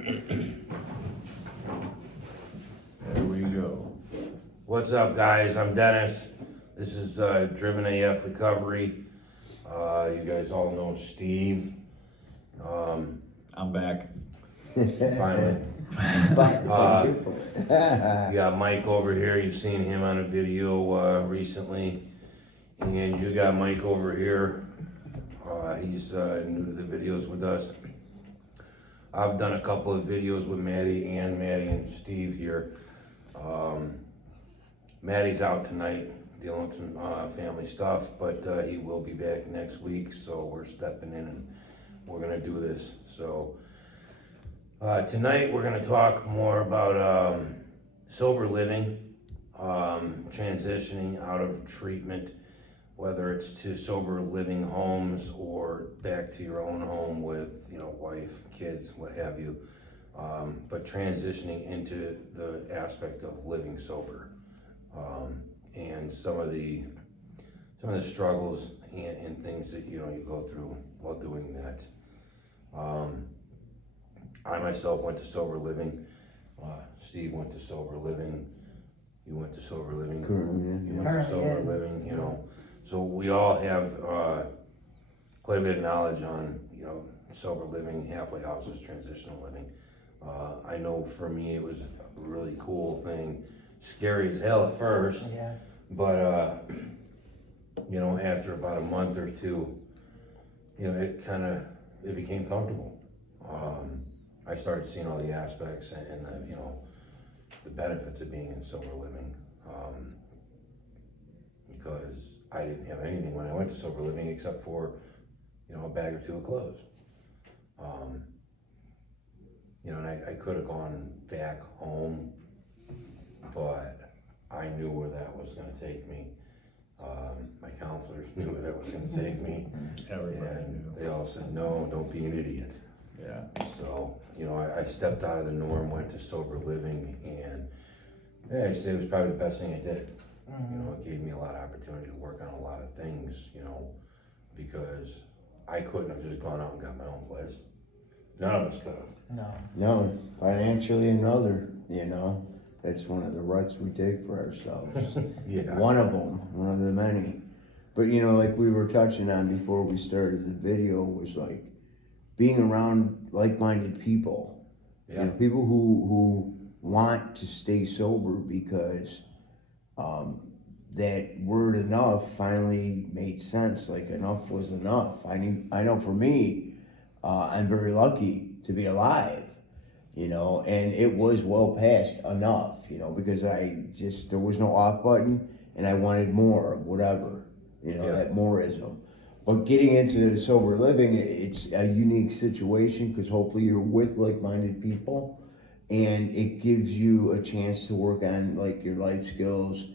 There we go. What's up, guys? I'm Dennis. This is Driven AF Recovery. You guys all know Steve. I'm back. Finally. You got Mike over here. You've seen him on a video recently. And you got Mike over here. He's new to the videos with us. I've done a couple of videos with Maddie and Steve here. Maddie's out tonight dealing with some family stuff, but he will be back next week, so we're stepping in and we're gonna do this. So tonight we're gonna talk more about sober living, transitioning out of treatment, whether it's to sober living homes or back to your own home with, wife, kids, what have you. But transitioning into the aspect of living sober, and some of the struggles and things that you go through while doing that. I myself went to sober living. Steve went to sober living. You went to sober living. Currently, You went to sober living. So we all have quite a bit of knowledge on sober living, halfway houses, transitional living. I know for me it was a really cool thing, scary as hell at first, but after about a month or two, it became comfortable. I started seeing all the aspects and the benefits of being in sober living, because I didn't have anything when I went to sober living except for a bag or two of clothes. And I could have gone back home, but I knew where that was going to take me. My counselors knew where that was going to take me. Everybody knew. They all said, no, don't be an idiot. Yeah. So, I stepped out of the norm, went to sober living, and I say it was probably the best thing I did. It gave me a lot of opportunity to work on a lot of things, because I couldn't have just gone out and got my own place. None of us could have. No, financially another, that's one of the ruts we take for ourselves. Yeah. One of the many. But like we were touching on before we started the video, was like being around like-minded people. Yeah. People who want to stay sober because that word enough finally made sense. Like enough was enough. I know for me, I'm very lucky to be alive, and it was well past enough, because there was no off button and I wanted more of whatever, that moreism. But getting into sober living, it's a unique situation because hopefully you're with like-minded people and it gives you a chance to work on like your life skills,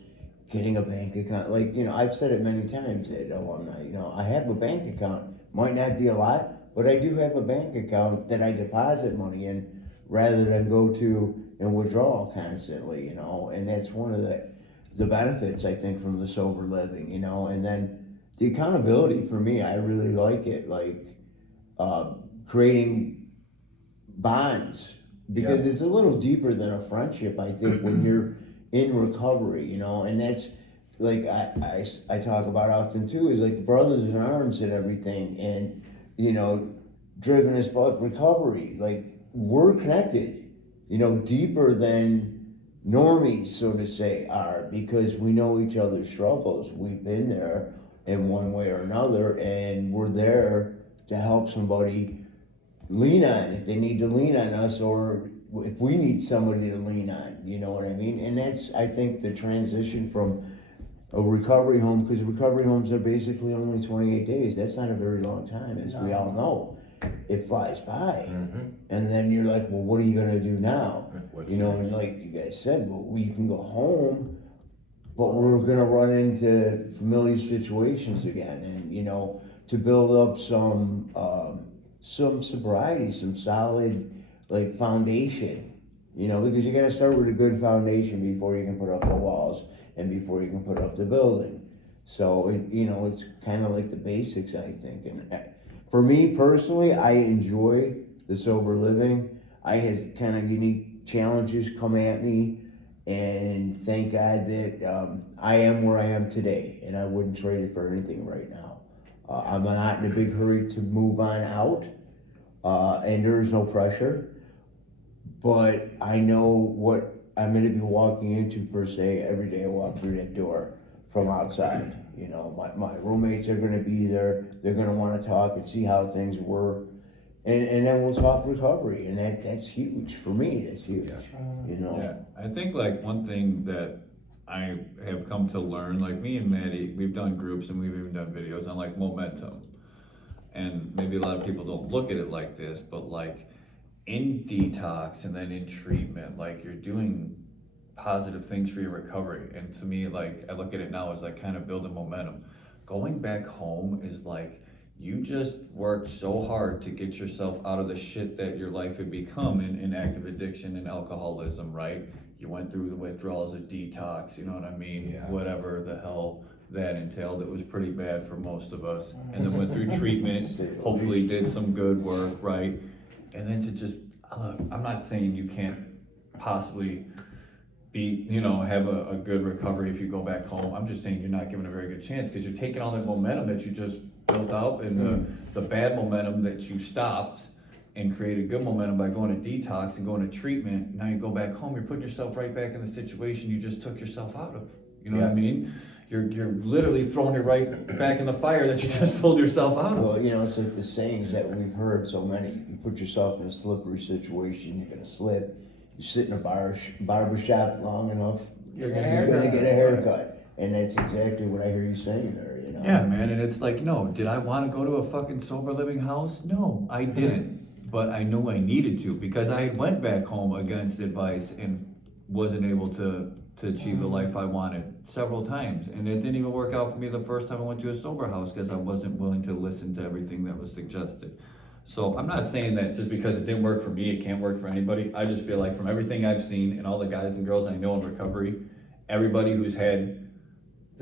getting a bank account. Like, I've said it many times that alumni, I have a bank account, might not be a lot, but I do have a bank account that I deposit money in rather than go to and withdraw constantly, and that's one of the benefits I think from the sober living, and then the accountability for me, I really like it, like creating bonds, because it's a little deeper than a friendship, I think, when you're in recovery, and that's like I talk about often too, is like the brothers in arms and everything, and driven as fuck recovery, like we're connected, deeper than normies, so to say, are, because we know each other's struggles. We've been there in one way or another, and we're there to help somebody lean on if they need to lean on us, or if we need somebody to lean on, you know what I mean? And that's, I think, the transition from a recovery home, because recovery homes are basically only 28 days. That's not a very long time, as we all know. It flies by. And then you're like, well, what are you going to do now? And like you guys said, well, you can go home, but we're going to run into familiar situations again. And, to build up some sobriety, some solid, like, foundation, because you got to start with a good foundation before you can put up the walls and before you can put up the building. So, it's kind of like the basics, I think. And for me personally, I enjoy the sober living. I had kind of unique challenges come at me, and thank God that I am where I am today, and I wouldn't trade it for anything right now. I'm not in a big hurry to move on out, and there's no pressure, but I know what I'm going to be walking into per se every day I walk through that door from outside. You know, my roommates are going to be there. They're going to want to talk and see how things were. And then we'll talk recovery, and that's huge for me. That's huge, you know. Yeah, I think like one thing that I have come to learn, like me and Maddie, we've done groups and we've even done videos on like momentum. And maybe a lot of people don't look at it like this, but like in detox and then in treatment, like you're doing positive things for your recovery. And to me, like I look at it now as like kind of building momentum. Going back home is like, you just worked so hard to get yourself out of the shit that your life had become in active addiction and alcoholism, right? You went through the withdrawals, a detox, you know what I mean? Yeah. Whatever the hell that entailed. It was pretty bad for most of us. And then went through treatment, hopefully did some good work, right? And then to just, I'm not saying you can't possibly be, you know, have a good recovery if you go back home. I'm just saying you're not given a very good chance because you're taking all that momentum that you just built up and the bad momentum that you stopped and created good momentum by going to detox and going to treatment. Now you go back home, you're putting yourself right back in the situation you just took yourself out of. You know what I mean? You're literally throwing it right back in the fire that you just pulled yourself out of. Well, you know, it's like the sayings that we've heard so many. You put yourself in a slippery situation, you're gonna slip. You sit in a barber shop long enough, you're gonna get a haircut. And that's exactly what I hear you saying there, you know? Yeah, man, and it's like, no, did I want to go to a fucking sober living house? No, I didn't. But I knew I needed to because I went back home against advice and wasn't able to achieve the life I wanted several times. And it didn't even work out for me the first time I went to a sober house because I wasn't willing to listen to everything that was suggested. So I'm not saying that just because it didn't work for me, it can't work for anybody. I just feel like from everything I've seen and all the guys and girls I know in recovery, everybody who's had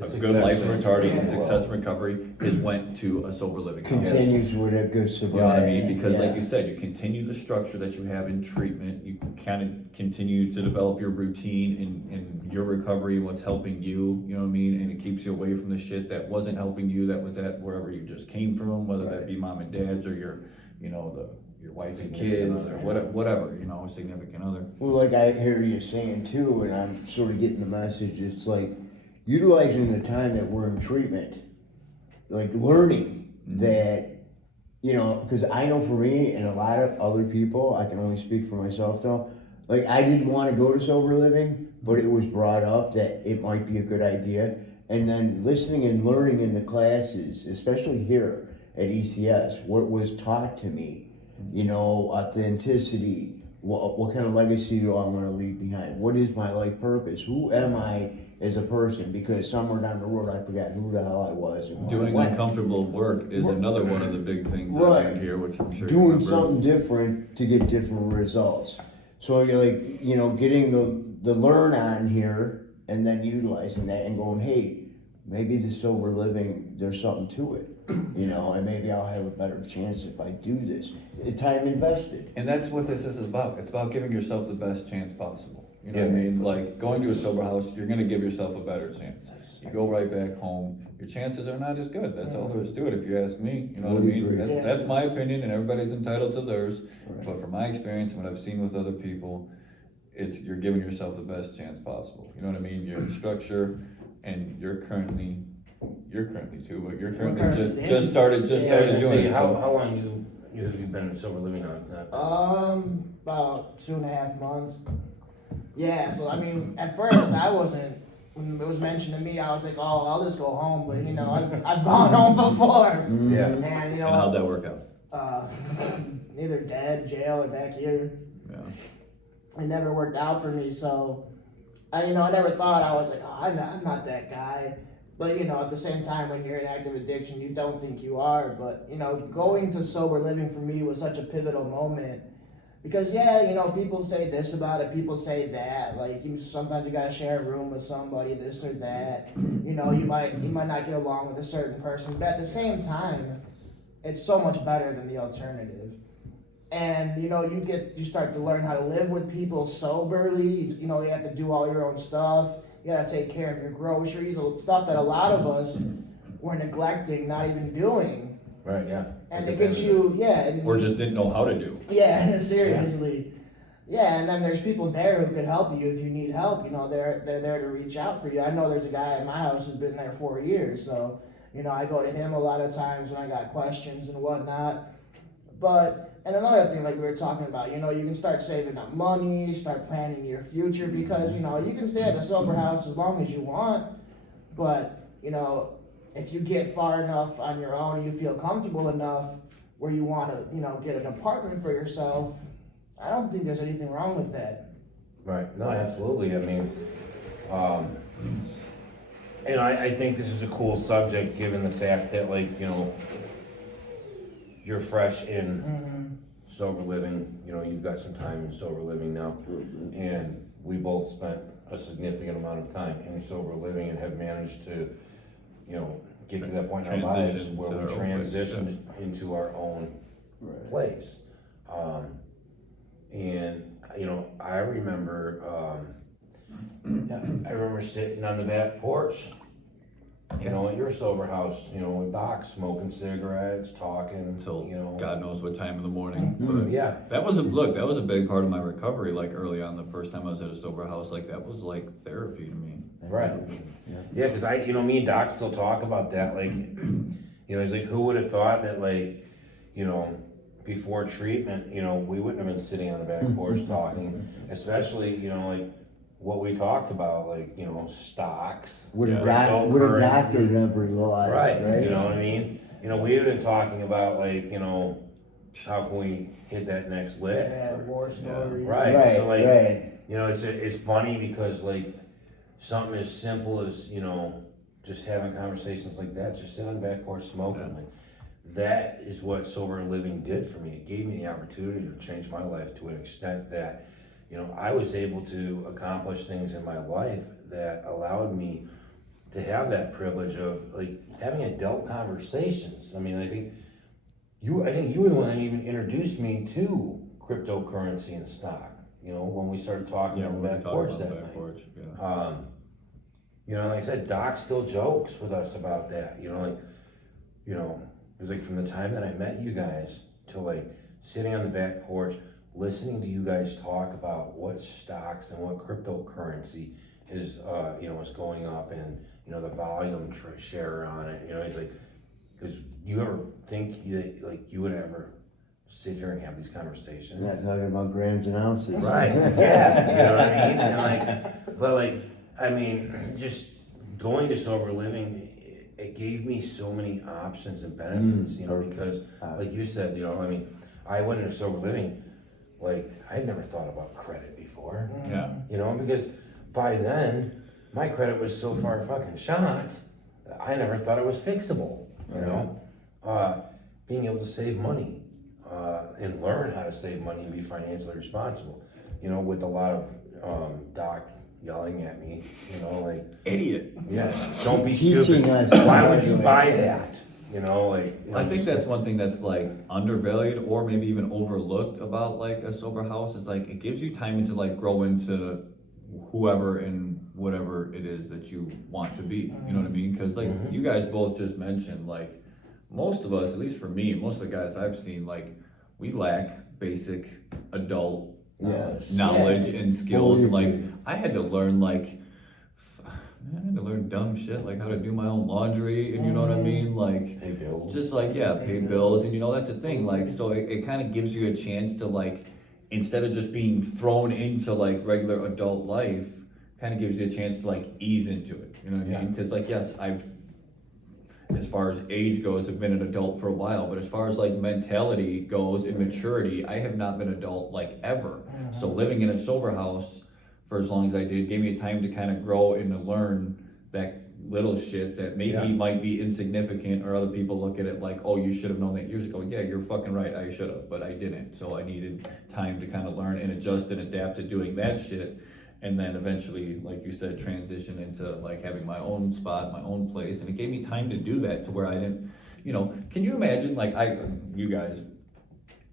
a good life in recovery and success in recovery has went to a sober living house. Continues with a good sobriety. You know what I mean? Because like you said, you continue the structure that you have in treatment, you kind of continue to develop your routine and your recovery, what's helping you, you know what I mean? And it keeps you away from the shit that wasn't helping you, that was at wherever you just came from, whether that be mom and dad's or your, you know, your wife and kids or whatever, you know, significant other. Well, like I hear you saying too, and I'm sort of getting the message, it's like utilizing the time that we're in treatment, like learning that, you know, because I know for me and a lot of other people, I can only speak for myself though, like I didn't want to go to sober living, but it was brought up that it might be a good idea. And then listening and learning in the classes, especially here at ECS, what was taught to me, you know, authenticity, what kind of legacy do I want to leave behind? What is my life purpose? Who am I as a person? Because somewhere down the road I forgot who the hell I was. And Doing uncomfortable work is another one of the big things that I hear, which I'm sure doing something different to get different results. So you're like, you know, getting the learn on here and then utilizing that and going, hey, maybe the sober living, there's something to it, you know, and maybe I'll have a better chance if I do this. Time invested. And that's what this is about. It's about giving yourself the best chance possible. You know what I mean? Like going to a sober house, you're gonna give yourself a better chance. You go right back home, your chances are not as good. That's all there is to it, if you ask me. You know what I mean? That's my opinion, and everybody's entitled to theirs. Right. But from my experience and what I've seen with other people, you're giving yourself the best chance possible. You know what I mean? Your structure, and you're currently too, but you're currently just started doing it. How long have you been in sober living on? About 2.5 months. Yeah, so I mean, at first I wasn't, when it was mentioned to me, I was like, oh, I'll just go home, but you know, I've gone home before. Yeah. And you know, and how'd that work out? Either dead, jail, or back here. Yeah. It never worked out for me, so I never thought I was like, oh, I'm not that guy. But, you know, at the same time, when you're in active addiction, you don't think you are. But, you know, going to sober living for me was such a pivotal moment. Because, yeah, you know, people say this about it, people say that. Like, sometimes you got to share a room with somebody, this or that. You know, you might not get along with a certain person. But at the same time, it's so much better than the alternative. and you start to learn how to live with people soberly. You have to do all your own stuff. You gotta take care of your groceries, stuff that a lot of us were neglecting, not even doing. Right, yeah. And it gets you, and Or just didn't know how to do. yeah, seriously. Yeah, and then there's people there who could help you if you need help. They're there to reach out for you. I know there's a guy at my house who's been there 4 years, so I go to him a lot of times when I got questions and whatnot. And another thing, like we were talking about, you can start saving up money, start planning your future, because you can stay at the sober house as long as you want, but if you get far enough on your own, you feel comfortable enough where you want to get an apartment for yourself. I don't think there's anything wrong with that. Right, no, absolutely, I mean, I think this is a cool subject, given the fact that, you're fresh in sober living, you've got some time in sober living now, and we both spent a significant amount of time in sober living and have managed to, get to that point in our lives Transition where to we our own place, transitioned into our own place. I remember, sitting on the back porch, at your sober house, with Doc, smoking cigarettes, talking, Until God knows what time in the morning. Mm-hmm. But yeah, that was a big part of my recovery, like early on, the first time I was at a sober house, like that was like therapy to me. right. Yeah, because me and Doc still talk about that, it's like, who would have thought that, before treatment, we wouldn't have been sitting on the back porch talking, especially, what we talked about, stocks. Would a cryptocurrency. doctor never realize, right? You know what I mean? We've been talking about, how can we hit that next lick? Yeah, war stories. Right. Right, So right. it's funny because something as simple as just having conversations like that, just sit on the back porch smoking. That is what sober living did for me. It gave me the opportunity to change my life to an extent that I was able to accomplish things in my life that allowed me to have that privilege of having adult conversations. I think you were the one that even introduced me to cryptocurrency and stock. When we started talking on the back porch that night. Like I said, Doc still jokes with us about that. It was from the time that I met you guys to sitting on the back porch, listening to you guys talk about what stocks and what cryptocurrency is, is going up, and the volume share on it. It's because you ever think that you would ever sit here and have these conversations? Not talking about grams and ounces. Right. Yeah. But just going to sober living, it gave me so many options and benefits. Because like you said, I went into sober living. I had never thought about credit before. Yeah. Because by then, my credit was so far fucking shot, I never thought it was fixable, being able to save money, and learn how to save money and be financially responsible, with a lot of, Doc yelling at me, Idiot. yeah, don't be Teaching stupid. us Why would you how to- buy that? I think that's one thing that's undervalued or maybe even overlooked about a sober house is it gives you time to grow into whoever and whatever it is that you want to be. You know what I mean? Because you guys both just mentioned most of us, at least for me, most of the guys I've seen, we lack basic adult Yes. knowledge and skills. Totally And I had to learn dumb shit how to do my own laundry, and you know what I mean, Pay bills. just pay bills, and that's the thing. So it kind of gives you a chance to instead of just being thrown into regular adult life, kind of gives you a chance to ease into it. You know what I mean? Because yes, I've, as far as age goes, I've been an adult for a while, but as far as mentality goes and maturity, I have not been adult ever. So living in a sober house for as long as I did gave me time to kind of grow and to learn that little shit that maybe might be insignificant, or other people look at it oh, you should have known that years ago. Yeah, you're fucking right, I should have, but I didn't. So I needed time to kind of learn and adjust and adapt to doing that shit, and then eventually, like you said, transition into having my own spot, my own place. And it gave me time to do that, to where I didn't, can you imagine you guys,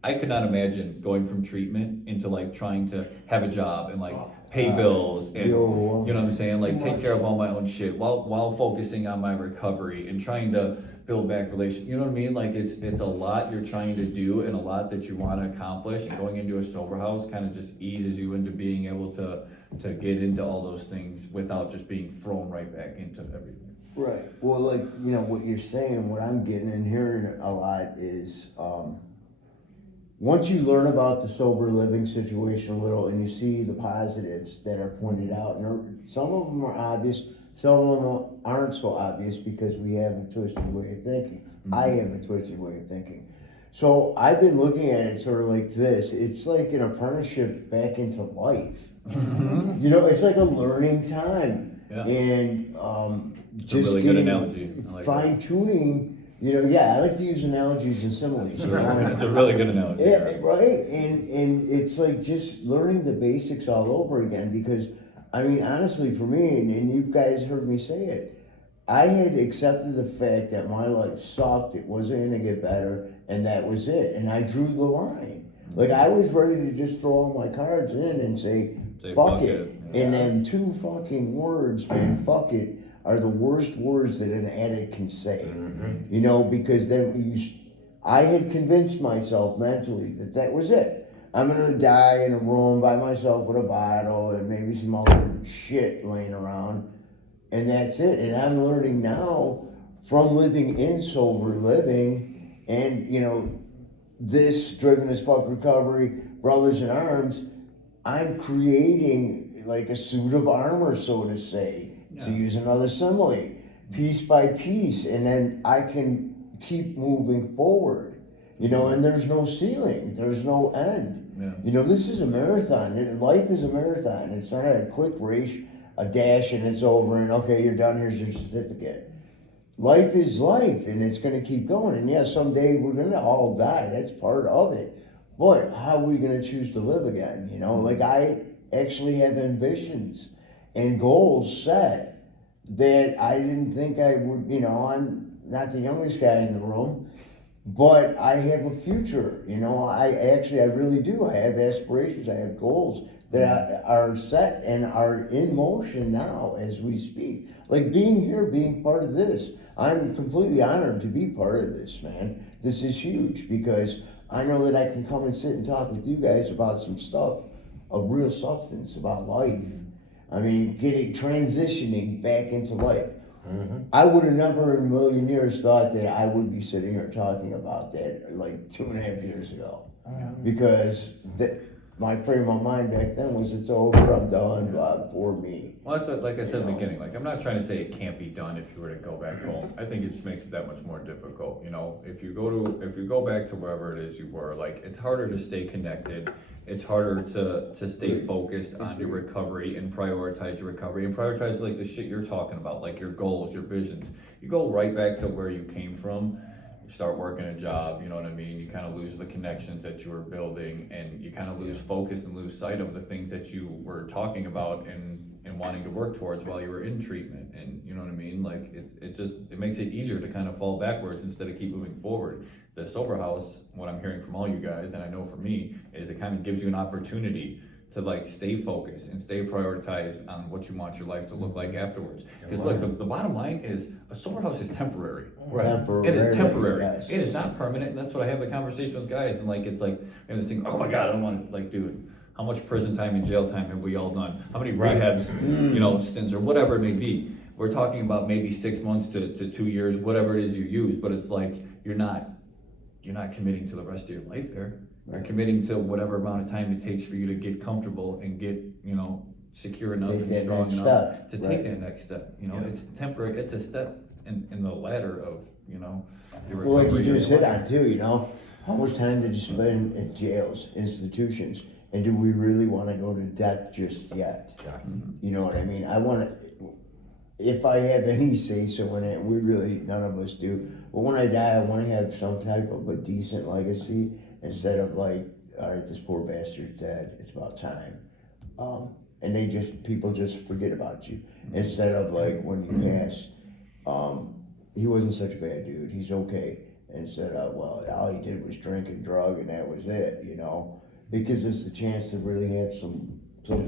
I could not imagine going from treatment into like trying to have a job and like pay bills and you know what I'm saying, like take care of all my own shit while focusing on my recovery and trying to build back relations. You know what I mean? Like it's a lot you're trying to do and a lot that you want to accomplish. And going into a sober house kind of just eases you into being able to get into all those things without just being thrown right back into everything. Right. Well, like, you know, what you're saying, what I'm getting and hearing a lot is, once you learn about the sober living situation a little and you see the positives that are pointed out, and some of them are obvious, some of them aren't so obvious because we have a twisted way of thinking. Mm-hmm. I have a twisted way of thinking. So I've been looking at it sort of like this. It's like an apprenticeship back into life. You know, it's like a learning time. Yeah. And It's a just really good analogy. I like fine tuning. You know, yeah, I like to use analogies and similes. You know? That's a really good analogy. Yeah, right. And it's like just learning the basics all over again because, I mean, honestly, for me, and you guys heard me say it, I had accepted the fact that my life sucked, it wasn't gonna get better, and that was it. And I drew the line. Like, I was ready to just throw all my cards in and say fuck it. Yeah. And then 2 fucking words, man, fuck it, are the worst words that an addict can say. Mm-hmm. You know, because then I had convinced myself mentally that that was it. I'm gonna die in a room by myself with a bottle and maybe some other shit laying around, and that's it. And I'm learning now from living in sober living and, you know, this Driven as Fuck Recovery, Brothers in Arms, I'm creating like a suit of armor, so to say, to use another simile, piece by piece, and then I can keep moving forward, you know, and there's no ceiling, there's no end. Yeah. You know, this is a marathon, and life is a marathon. It's not a quick race, a dash, and it's over, and okay, you're done, here's your certificate. Life is life, and it's gonna keep going, and yeah, someday we're gonna all die, that's part of it. But how are we gonna choose to live again, you know? Like, I actually have ambitions and goals set that I didn't think I would, you know, I'm not the youngest guy in the room, but I have a future, you know, I really do. I have aspirations, I have goals that are set and are in motion now as we speak. Like being here, being part of this, I'm completely honored to be part of this, man. This is huge because I know that I can come and sit and talk with you guys about some stuff of real substance, about life. I mean, transitioning back into life. Mm-hmm. I would have never in a million years thought that I would be sitting here talking about that like 2.5 years ago. Because my frame of mind back then was it's over, I'm done, for me. Well, that's what, like I said in the beginning, like I'm not trying to say it can't be done if you were to go back home. I think it just makes it that much more difficult. You know, if you go back to wherever it is you were, like it's harder to stay connected. It's harder to stay focused on your recovery and prioritize your recovery and prioritize like the shit you're talking about, like your goals, your visions. You go right back to where you came from, you start working a job, you know what I mean? You kind of lose the connections that you were building and you kind of lose focus and lose sight of the things that you were talking about and wanting to work towards while you were in treatment. And you know what I mean? Like it makes it easier to kind of fall backwards instead of keep moving forward. The sober house, what I'm hearing from all you guys, and I know for me, is it kind of gives you an opportunity to like stay focused and stay prioritized on what you want your life to look like afterwards. Because look, the bottom line is a sober house is temporary. Right. Temporary. It is temporary. Yes. It is not permanent. And that's what I have the conversation with guys. And like, it's like, and this thing, oh my God, I don't want to, like, dude, how much prison time and jail time have we all done? How many rehabs, you know, stints or whatever it may be? We're talking about maybe 6 months to 2 years, whatever it is you use, but it's like, you're not committing to the rest of your life there. You're committing to whatever amount of time it takes for you to get comfortable and get, you know, secure enough and strong enough to take that next step. You know, it's temporary. It's a step in the ladder of, you know, your recovery. Well, like you just hit on too, you know, how much time did you spend in jails, institutions, and do we really want to go to death just yet? You know what I mean? I want to, if I have any say so in it, we really, none of us do, but when I die, I want to have some type of a decent legacy instead of like, all right, this poor bastard's dead, it's about time. And people just forget about you. Instead of like when you pass, he wasn't such a bad dude, he's okay. instead of, well, all he did was drink and drug and that was it, you know? It gives us the chance to really have some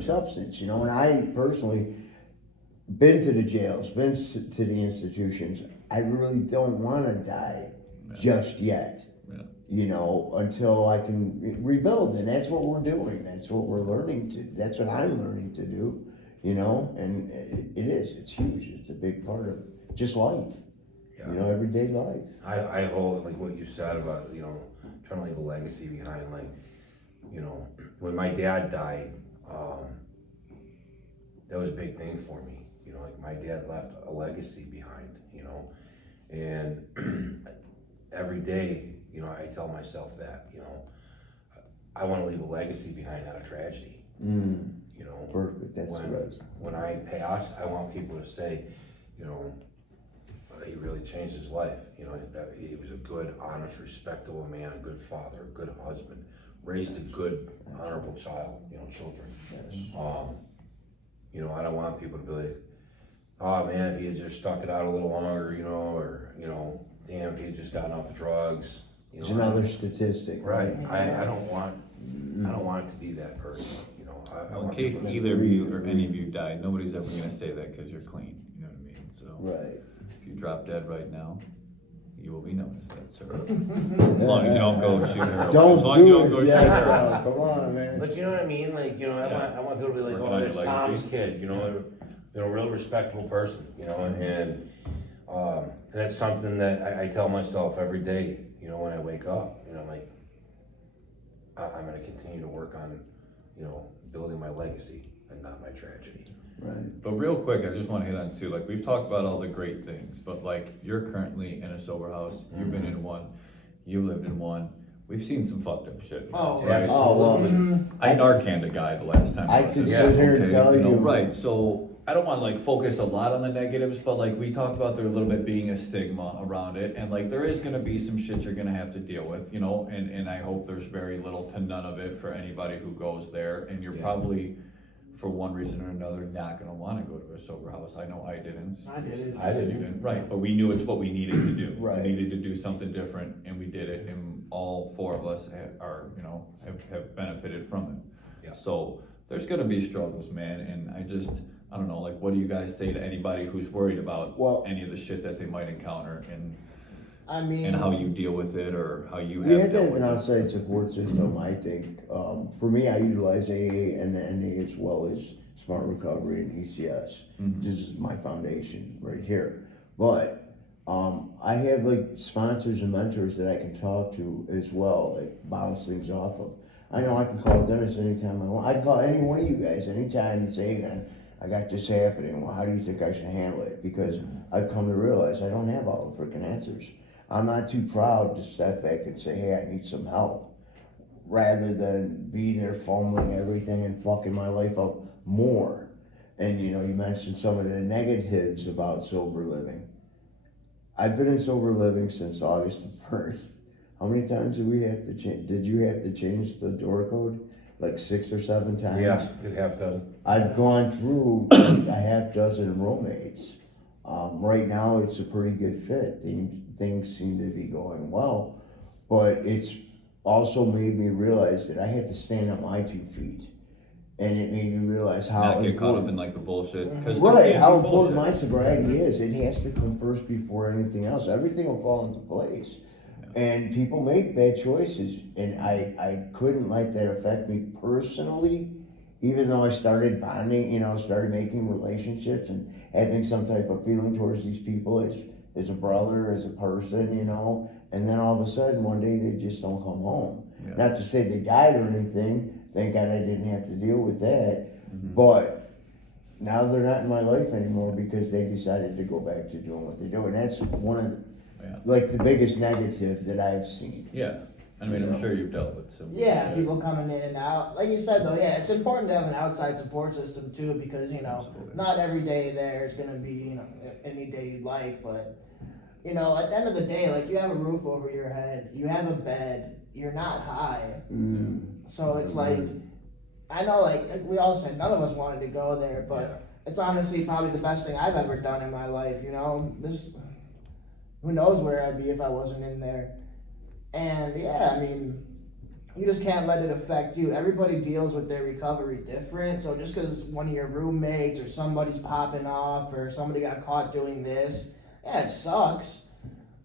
substance, you know? And I personally been to the jails, been to the institutions. I really don't want to die just yet, you know, until I can rebuild. And that's what we're doing. That's what we're learning to, that's what I'm learning to do, you know? And it's huge. It's a big part of just life, you know, everyday life. I hold, like what you said about, you know, trying to leave a legacy behind, like, you know, when my dad died, that was a big thing for me. You know, like my dad left a legacy behind, you know, and every day, you know, I tell myself that, you know, I want to leave a legacy behind, not a tragedy. You know, Perfect, that's the rest. When I pass, I want people to say, you know, he really changed his life. You know, that he was a good, honest, respectable man, a good father, a good husband, raised a good, honorable child, you know, children. You know, I don't want people to be like, oh man, if he had just stuck it out a little longer, you know, or, you know, damn, if he had just gotten off the drugs. You know, It's another statistic. right. I don't want it to be that person, you know. I In want case people to- either of you or any of you die, nobody's ever gonna say that because you're clean, you know what I mean? So, Right. if you drop dead right now, you will be noticed, that, sir. As long as you don't go shoot heroin. As Don't long as you do don't go it, shoot yeah, heroin. come on, man. But you know what I mean? Like, you know, Yeah. I want people to be like, Working oh, on that's your legacy. Tom's kid, you know, real respectable person, you know, and that's something that I tell myself every day, you know, when I wake up, you know, like, I'm gonna continue to work on, you know, building my legacy and not my tragedy. Right. But real quick, I just wanna hit on too, like, we've talked about all the great things, but like, you're currently in a sober house, you've been in one, you lived in one, we've seen some fucked up shit. Oh, right? Oh, well, I Narcaned a guy the last time. I was could in. sit here and tell know, you. Right, so I don't wanna like focus a lot on the negatives, but like we talked about there a little bit being a stigma around it, and like there is gonna be some shit you're gonna have to deal with, you know, and I hope there's very little to none of it for anybody who goes there, and you're probably, for one reason or another, not gonna wanna go to a sober house. I know I didn't. I didn't. I said you didn't, right, but we knew it's what we needed to do. Right. We needed to do something different, and we did it, and all four of us are, you know, have benefited from it. Yeah. So, there's gonna be struggles, man, and I don't know, like, what do you guys say to anybody who's worried about Well- any of the shit that they might encounter, I mean, and how you deal with it, or how you We have have to dealt have with an it? outside support system, I think. For me, I utilize AA and the NA as well as Smart Recovery and ECS. This is my foundation right here. But I have like sponsors and mentors that I can talk to as well, like bounce things off of. I know I can call Dennis anytime I want. I can call any one of you guys anytime and say, man, I got this happening. Well, how do you think I should handle it? Because I've come to realize I don't have all the freaking answers. I'm not too proud to step back and say, hey, I need some help, rather than be there fumbling everything and fucking my life up more. And you know, you mentioned some of the negatives about sober living. I've been in sober living since August the 1st. How many times did we have to change? Did you have to change the door code? Like 6 or 7 times? Yeah, good half dozen. I've gone through a half dozen roommates. Right now, it's a pretty good fit. Things seem to be going well, but it's also made me realize that I had to stand on my 2 feet, and it made me realize how Not get caught up important- in like the bullshit. 'cause there Right, can how be important my bullshit. sobriety is. It has to come first before anything else. Everything will fall into place. And people make bad choices, and I couldn't let that affect me personally, even though I started bonding, you know, started making relationships and having some type of feeling towards these people as a brother, as a person, you know, and then all of a sudden one day they just don't come home. Yeah. Not to say they died or anything, thank God I didn't have to deal with that, but now they're not in my life anymore because they decided to go back to doing what they do, and that's one of the, Yeah. like the biggest negative that I've seen. Yeah, I mean, I'm sure you've dealt with some. yeah, shit. people coming in and out. Like you said though, yeah, it's important to have an outside support system too, because you know, Absolutely. not every day there is gonna be, you know, any day you'd like, but you know, at the end of the day, like you have a roof over your head, you have a bed, you're not high. So it's like, I know, like we all said, none of us wanted to go there, but Yeah. it's honestly probably the best thing I've ever done in my life. You know, who knows where I'd be if I wasn't in there. And yeah, I mean, you just can't let it affect you. Everybody deals with their recovery different. So just because one of your roommates or somebody's popping off or somebody got caught doing this, yeah, it sucks.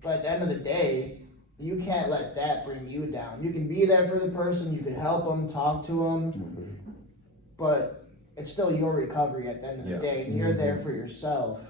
But at the end of the day, you can't let that bring you down. You can be there for the person, you can help them, talk to them, but it's still your recovery at the end of the day, and you're there for yourself.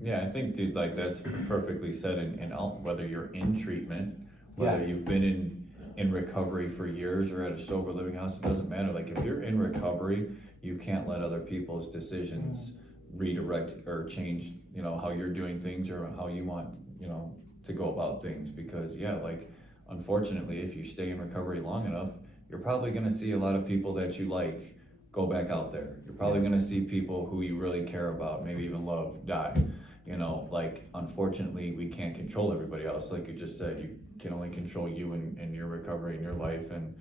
Yeah, I think, dude, like that's perfectly said. And whether you're in treatment, whether you've been in recovery for years or at a sober living house, it doesn't matter. Like if you're in recovery, you can't let other people's decisions redirect or change, you know, how you're doing things or how you want, you know, to go about things. Because like unfortunately, if you stay in recovery long enough, you're probably gonna see a lot of people that you like go back out there. You're probably gonna see people who you really care about, maybe even love, die. You know, like unfortunately we can't control everybody else. Like you just said, you can only control you and your recovery and your life, and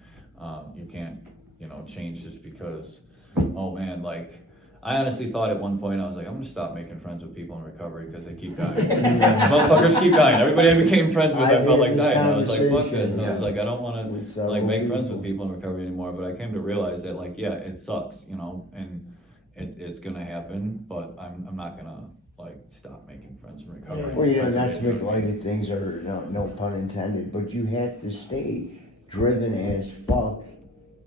you can't, you know, change just because, oh man, like I honestly thought at one point I was like, I'm gonna stop making friends with people in recovery because they keep dying. Motherfuckers keep dying. Everybody I became friends with, I felt like dying. And I was like, fuck this. I was like, I don't wanna like make friends with people in recovery anymore. But I came to realize that like, yeah, it sucks, you know, and it's gonna happen, but I'm not gonna like stop making friends in recovery. Well, you know, not to make light of things, or no pun intended, but you have to stay driven as fuck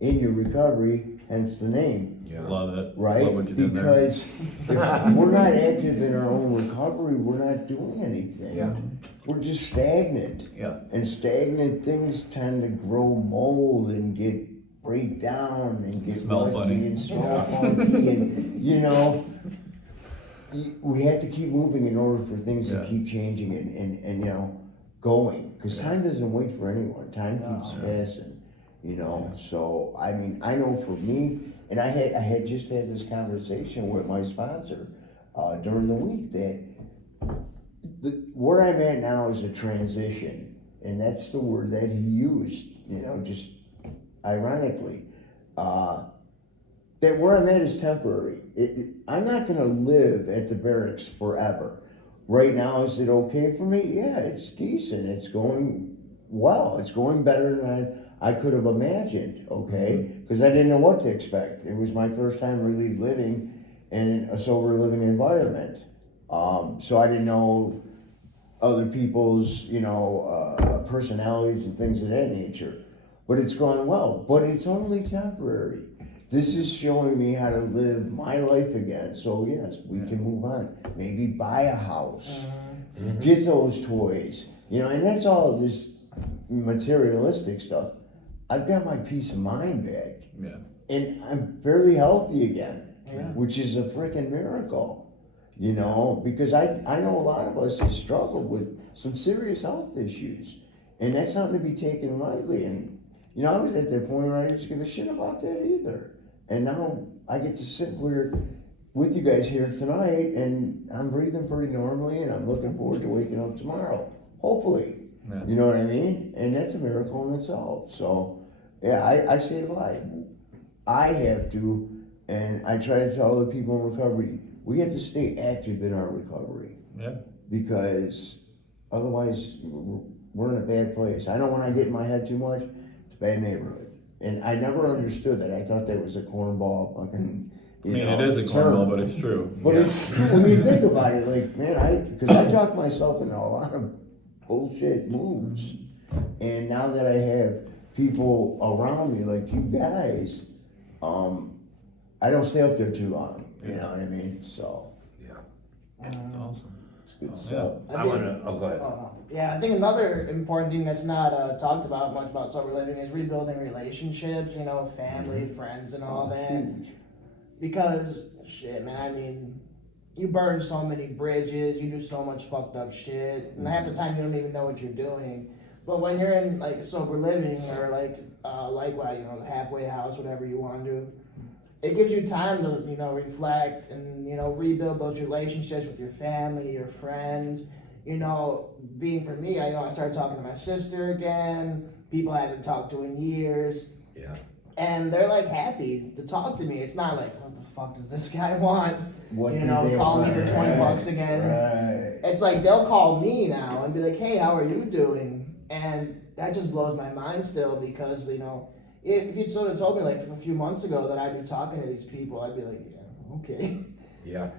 in your recovery, hence the name. Yeah. Love it. Right? Love what you did there. Because if we're not active in our own recovery, we're not doing anything. Yeah. We're just stagnant. Yeah. And stagnant things tend to grow mold and break down and get Smell rusty funny. and smell funky, and you know, we have to keep moving in order for things to keep changing and you know, going. Because time doesn't wait for anyone. Time keeps passing. You know, so I mean, I know for me, and I had just had this conversation with my sponsor during the week that where I'm at now is a transition, and that's the word that he used. You know, just ironically, that where I'm at is temporary. I'm not going to live at the barracks forever. Right now, is it okay for me? Yeah, it's decent. It's going well. It's going better than I could have imagined, okay? Because I didn't know what to expect. It was my first time really living in a sober living environment. So I didn't know other people's, you know, personalities and things of that nature. But it's going well. But it's only temporary. This is showing me how to live my life again. So yes, we can move on. Maybe buy a house. Get those toys. You know, and that's all of this materialistic stuff. I've got my peace of mind back. Yeah. And I'm fairly healthy again, Yeah. which is a freaking miracle, you know, because I know a lot of us have struggled with some serious health issues, and that's something to be taken lightly. And, you know, I was at that point where I didn't give a shit about that either. And now I get to sit here with you guys here tonight, and I'm breathing pretty normally, and I'm looking forward to waking up tomorrow, hopefully. Yeah. You know what I mean? And that's a miracle in itself. So, yeah, I stay alive. I have to, and I try to tell other people in recovery, we have to stay active in our recovery. Yeah. Because otherwise, we're in a bad place. I know when I get in my head too much, it's a bad neighborhood. And I never understood that. I thought that was a cornball fucking. I mean, it is a cornball, but it's true. But it's true when you think about it. Like, man, because I talked myself into a lot of bullshit moves, and now that I have people around me like you guys, I don't stay up there too long. You know what I mean? So Yeah. That's awesome. it's good Yeah. stuff. I wanna, oh, go ahead. Yeah, I think another important thing that's not talked about much about sober living is rebuilding relationships, you know, family, friends, and all that. Huge. Because, shit, man, I mean, you burn so many bridges, you do so much fucked up shit, and half the time you don't even know what you're doing. But when you're in, like, sober living or, like, likewise, you know, halfway house, whatever you want to do, it gives you time to, you know, reflect and, you know, rebuild those relationships with your family, your friends. You know, being for me, I started talking to my sister again, people I haven't talked to in years. Yeah. and they're like happy to talk to me. It's not like, what the fuck does this guy want? What You did know, they calling me for want? 20 bucks again. Right. It's like they'll call me now and be like, hey, how are you doing? And that just blows my mind still, because, you know, if you'd sort of told me like a few months ago that I'd be talking to these people, I'd be like, yeah, okay. Yeah.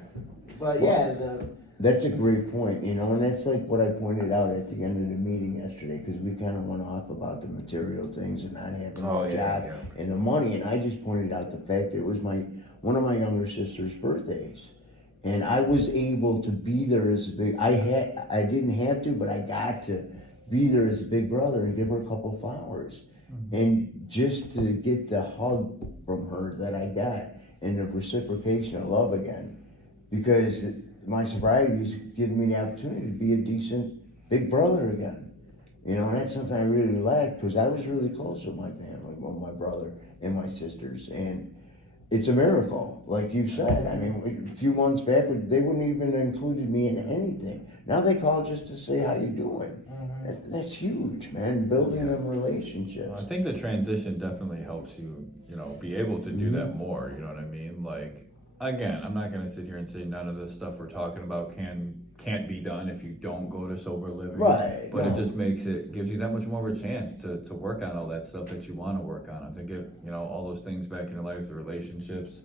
But Well, yeah, That's a great point, you know, and that's like what I pointed out at the end of the meeting yesterday, because we kind of went off about the material things and not having Oh, a yeah, job yeah. and the money, and I just pointed out the fact that it was one of my younger sister's birthdays, and I was able to be there as a big. I didn't have to, but I got to be there as a big brother and give her a couple flowers, and just to get the hug from her that I got and the reciprocation of love again, because my sobriety has given me the opportunity to be a decent big brother again. You know, and that's something I really lacked, because I was really close with my family, with my brother and my sisters, and it's a miracle, like you said. I mean, a few months back, they wouldn't even included me in anything. Now they call just to say how you doing. That's huge, man. Building of relationships. Well, I think the transition definitely helps you, you know, be able to do that more, you know what I mean? Like, again, I'm not gonna sit here and say none of the stuff we're talking about can't be done if you don't go to sober living. Right, But no. it just gives you that much more of a chance to work on all that stuff that you wanna work on, to get, you know, all those things back in your life, the relationships,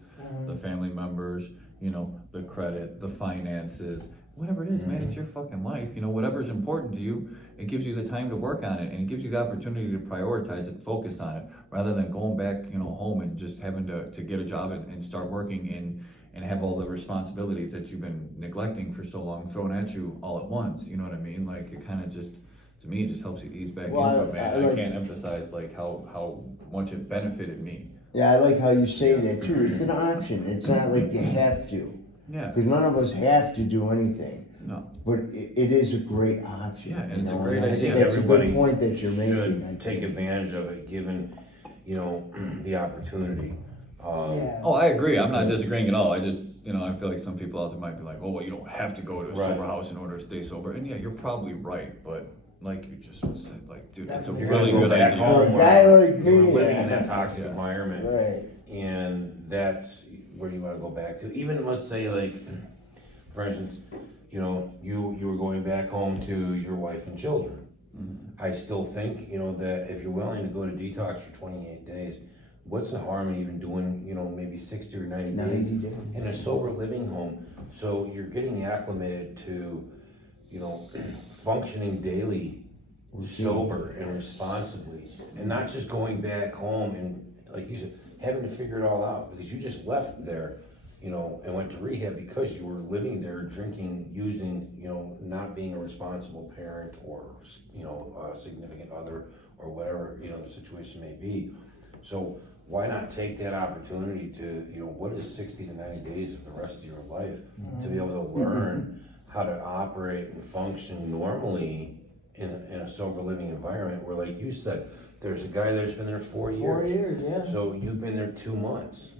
the family members, you know, the credit, the finances, whatever it is, man, it's your fucking life, you know, whatever's important to you, it gives you the time to work on it, and it gives you the opportunity to prioritize it, focus on it, rather than going back, you know, home and just having to get a job and start working and have all the responsibilities that you've been neglecting for so long thrown at you all at once, you know what I mean? Like, it kind of just, to me, it just helps you ease back Well, into it, man. I I like- can't emphasize like how much it benefited me. Yeah, I like how you say that too. It's an option. It's not like you have to, Yeah, because none of us have to do anything. no, But it is a great option. Yeah, and you it's a know, great and I idea. think that's a Everybody good point that you're making. I should think. take advantage of it, given, you know, the opportunity. yeah. oh, I agree, I'm not disagreeing at all, I just, you know, I feel like some people out there might be like, oh, well, you don't have to go to a Right. sober house in order to stay sober, and yeah, you're probably right, but like you just said, like, dude, that's a Definitely. really Go good back idea. home For a guy where like you were me, living in yeah. that toxic Yeah. environment. Right. And that's where you wanna go back to. Even, let's say, like, for instance, you know, you were going back home to your wife and children. I still think, you know, that if you're willing to go to detox for 28 days, what's the harm in even doing, you know, maybe 60 or 90 days 90 days. in a sober living home? So you're getting acclimated to, you know, functioning daily, sober and responsibly, and not just going back home and, like you said, having to figure it all out, because you just left there, you know, and went to rehab because you were living there, drinking, using, you know, not being a responsible parent or, you know, a significant other or whatever, you know, the situation may be. So why not take that opportunity to, you know, what is 60 to 90 days of the rest of your life to be able to learn how to operate and function normally in a sober living environment where, like you said, there's a guy that's been there 4 years. 4 years, yeah. So you've been there 2 months.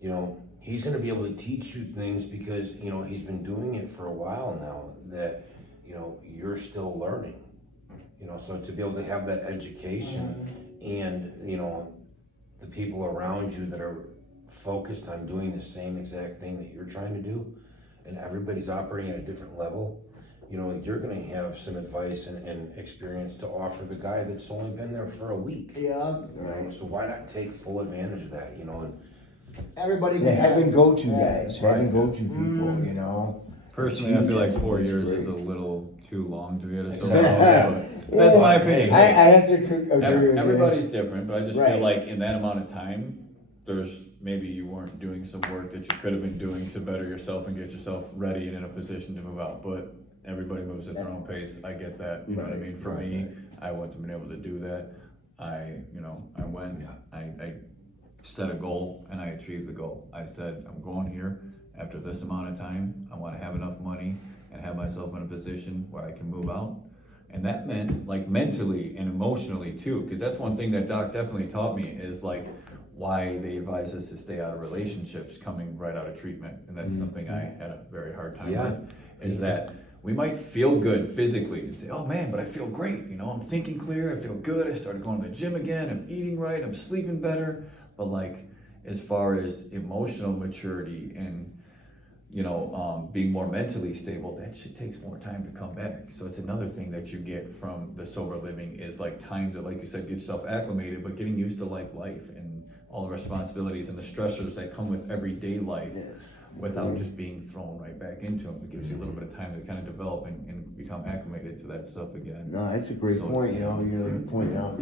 You know, he's gonna be able to teach you things because, you know, he's been doing it for a while now that, you know, you're still learning. You know, so to be able to have that education and, you know, the people around you that are focused on doing the same exact thing that you're trying to do, and everybody's operating at a different level, you know, you're gonna have some advice and experience to offer the guy that's only been there for a week. Yeah, You know, so why not take full advantage of that, you know, and everybody Yeah, having go-to Yeah. guys, having Right. go-to people, you know. Personally, I feel like 4 It's years great. is a little too long to be at a sober Exactly. house, but that's my opinion. I have to agree with you. Everybody's different, but I just feel Right. like in that amount of time, there's, maybe you weren't doing some work that you could have been doing to better yourself and get yourself ready and in a position to move out, but everybody moves at their own pace, I get that, you know what I mean? For Right, me, right. I wouldn't have been able to do that, I went, I set a goal and I achieved the goal. I said, I'm going here, after this amount of time, I wanna have enough money and have myself in a position where I can move out. And that meant, like, mentally and emotionally too, because that's one thing that Doc definitely taught me, is like why they advise us to stay out of relationships coming right out of treatment. And that's something I had a very hard time Yeah. with, is that we might feel good physically and say, oh man, but I feel great, you know, I'm thinking clear, I feel good, I started going to the gym again, I'm eating right, I'm sleeping better. But like, as far as emotional maturity and, you know, being more mentally stable, that shit takes more time to come back. So it's another thing that you get from the sober living is like time to, like you said, get yourself acclimated, but getting used to like life and all the responsibilities and the stressors that come with everyday life. Yes. Without just being thrown right back into them. It gives you a little bit of time to kind of develop and become acclimated to that stuff again. No, that's a great So- point, you point out.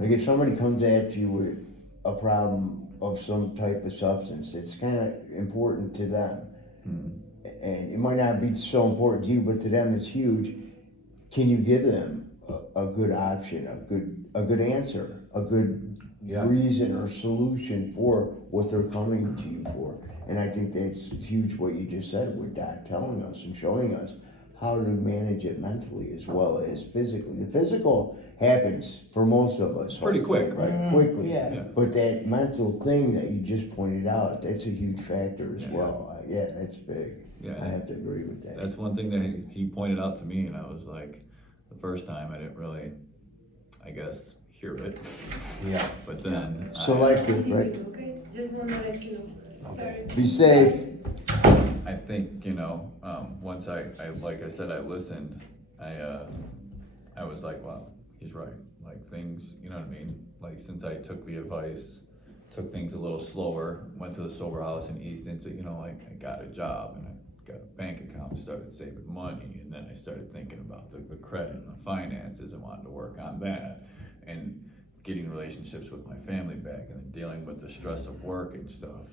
Like if somebody comes at you with a problem of some type of substance, it's kind of important to them. And it might not be so important to you, but to them it's huge. Can you give them a good option, a good answer, a good reason or solution for what they're coming to you for? And I think that's huge what you just said with Doc telling us and showing us how to manage it mentally as well as physically. The physical happens for most of us. Pretty quick, right? Quickly. Yeah. But that mental thing that you just pointed out, that's a huge factor as Yeah. well. Yeah, that's big. Yeah. I have to agree with that. That's one thing that he pointed out to me, and I was like, the first time I didn't really, I guess, hear it. Yeah. But then Selective, right? Okay, just one more at you. Okay. Be safe. I think, you know, once I like I said, I listened, I was like, wow, he's right. Like things, you know what I mean? Like since I took the advice, took things a little slower, went to the sober house and eased into, you know, like I got a job and I got a bank account, started saving money, and then I started thinking about the credit and the finances and wanted to work on that and getting relationships with my family back and then dealing with the stress of work and stuff.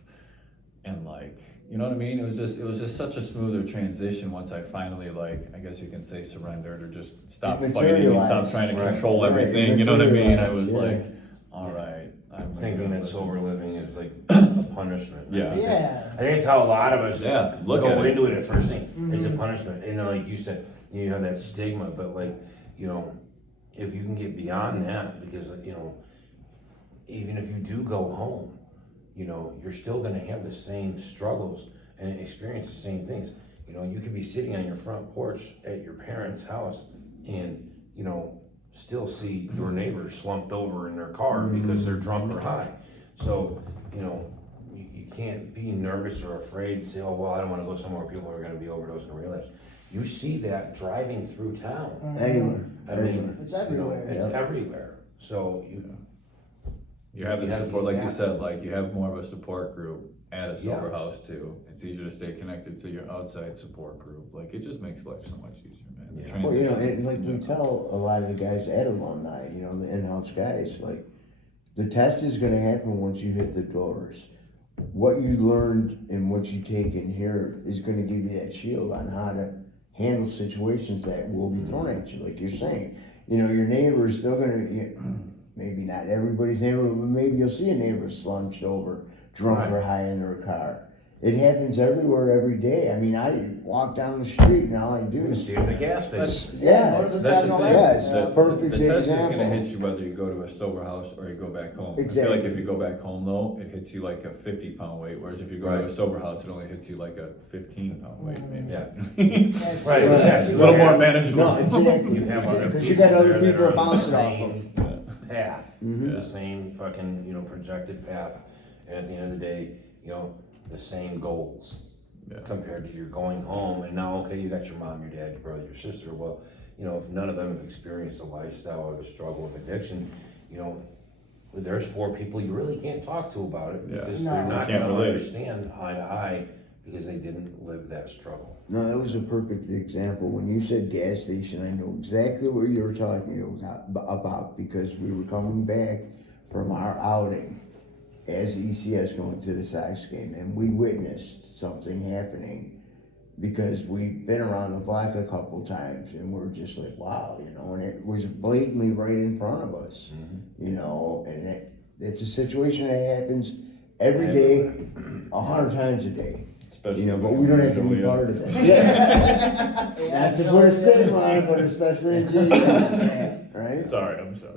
And like, you know what I mean? It was just such a smoother transition once I finally, like, I guess you can say surrendered or just stopped It fighting and stopped materialized. trying to Right. control Right, everything, it you know what I mean? I materialized, was yeah. like, all right. I'm Thinking gonna that listen. sober living is like a punishment. Yeah. Yeah. I think it's how a lot of us Yeah, look go at it. into it at first thing. It's a punishment. And then, like you said, you have that stigma, but like, you know, if you can get beyond that, because, you know, even if you do go home, you know, you're still gonna have the same struggles and experience the same things. You know, you could be sitting on your front porch at your parents' house and, you know, still see your neighbors slumped over in their car because they're drunk or high. So, you know, you can't be nervous or afraid to say, oh, well, I don't wanna go somewhere where people are gonna be overdosing and relapse. You see that driving through town. Anywhere. I mean, It's you know, everywhere. it's Yeah. everywhere. So You have You the have to support, get like you past said, like you have more of a support group at a sober Yeah. house too. It's easier to stay connected to your outside support group. Like it just makes life so much easier, man. The Yeah. Well, you know, transition and like in we general. tell a lot of the guys at alumni, you know, the in-house guys, like, the test is gonna happen once you hit the doors. What you learned and what you take in here is gonna give you that shield on how to handle situations that will be thrown at you, like you're saying. You know, your neighbor is still gonna, maybe not everybody's neighbor, but maybe you'll see a neighbor slunched over, drunk or high in their car. It happens everywhere, every day. I mean, I walk down the street and all I do you is, see at the gas That's- station. yeah, Go to the That's the 7-Eleven. thing. Yes, The- perfect The test is gonna example. hit you whether you go to a sober house or you go back home. I feel Exactly. like if you go back home though, it hits you like a 50-pound weight, whereas if you go to a Right. sober house, it only hits you like a 15-pound weight, maybe. Yeah. That's- Right, Well, yes. A little more no, manageable. exactly. You have other Because people you got other there that people are on the bouncing off same of. path, Mhm. the same fucking, you know, projected path. And at the end of the day, you know, the same goals. Yeah. Compared to you're going home and now, okay, you got your mom, your dad, your brother, your sister. Well, you know, if none of them have experienced the lifestyle or the struggle of addiction, you know, there's 4 people you really can't talk to about it Yeah. because No. they're not Can't gonna relate. understand eye to eye because they didn't live that struggle. No, that was a perfect example. When you said gas station, I know exactly what you were talking about because we were coming back from our outing as ECS going to the Sox game, and we witnessed something happening because we've been around the block a couple times, and we're just like, wow, you know, and it was blatantly right in front of us, you know, and it's a situation that happens every day, 100 times a day. Especially You know, but when we don't you're have to be usually part of that. Yeah. Not to put a stigma on it, but especially in jail. right? Sorry, I'm sorry.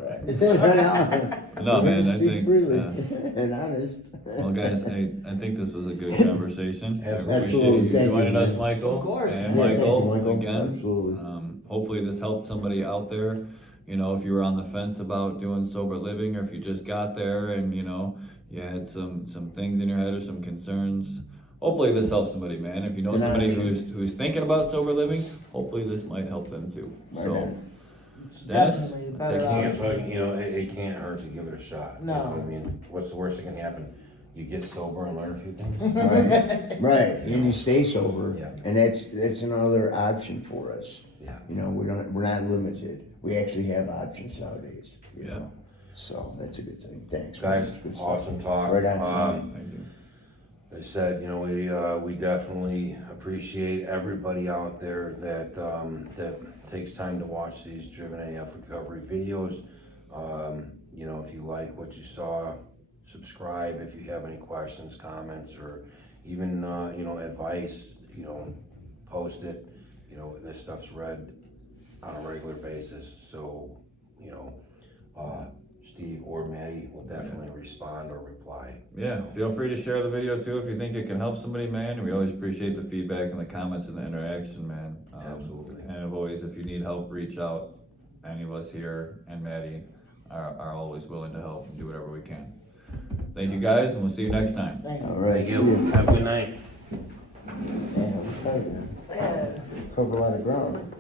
No, No, man, I speak think, freely yeah. and honest. Well, guys, I think this was a good conversation. I Absolutely. appreciate you Thank you, joining us, man. Michael. Of course. And Yeah, thank you, Michael, Michael. again. Absolutely. Hopefully this helped somebody out there. You know, if you were on the fence about doing sober living, or if you just got there and, you know, you had some things in your head or some concerns. Hopefully this helps somebody, man. If you know It's an somebody option. who's thinking about sober living, hopefully this might help them too. Right So, on. It's Dennis, definitely a take better care. option. You know, it can't hurt to give it a shot. You No. know what I mean, what's the worst that can happen? You get sober and learn a few things. Right, and you stay sober, Yeah. and that's another option for us. Yeah. You know, we're not limited. We actually have options nowadays. You Yeah. know? So that's a good thing. Thanks, Guys, man. Good stuff. awesome talk. Right on. Thank you. I said, you know, we definitely appreciate everybody out there that takes time to watch these Driven AF recovery videos. You know, if you like what you saw, subscribe. If you have any questions, comments, or even you know, advice, you know, post it. You know, this stuff's read on a regular basis, so you know, Steve or Maddie will definitely respond or reply. Yeah, So, feel free to share the video too if you think it can help somebody, man. And we always appreciate the feedback and the comments and the interaction, man. Absolutely. And as always, if you need help, reach out. Any of us here and Maddie are always willing to help and do whatever we can. Thank you guys, and we'll see you next time. Thank you. All right. Thank you. Have a good night. Yeah, we covered a lot of ground.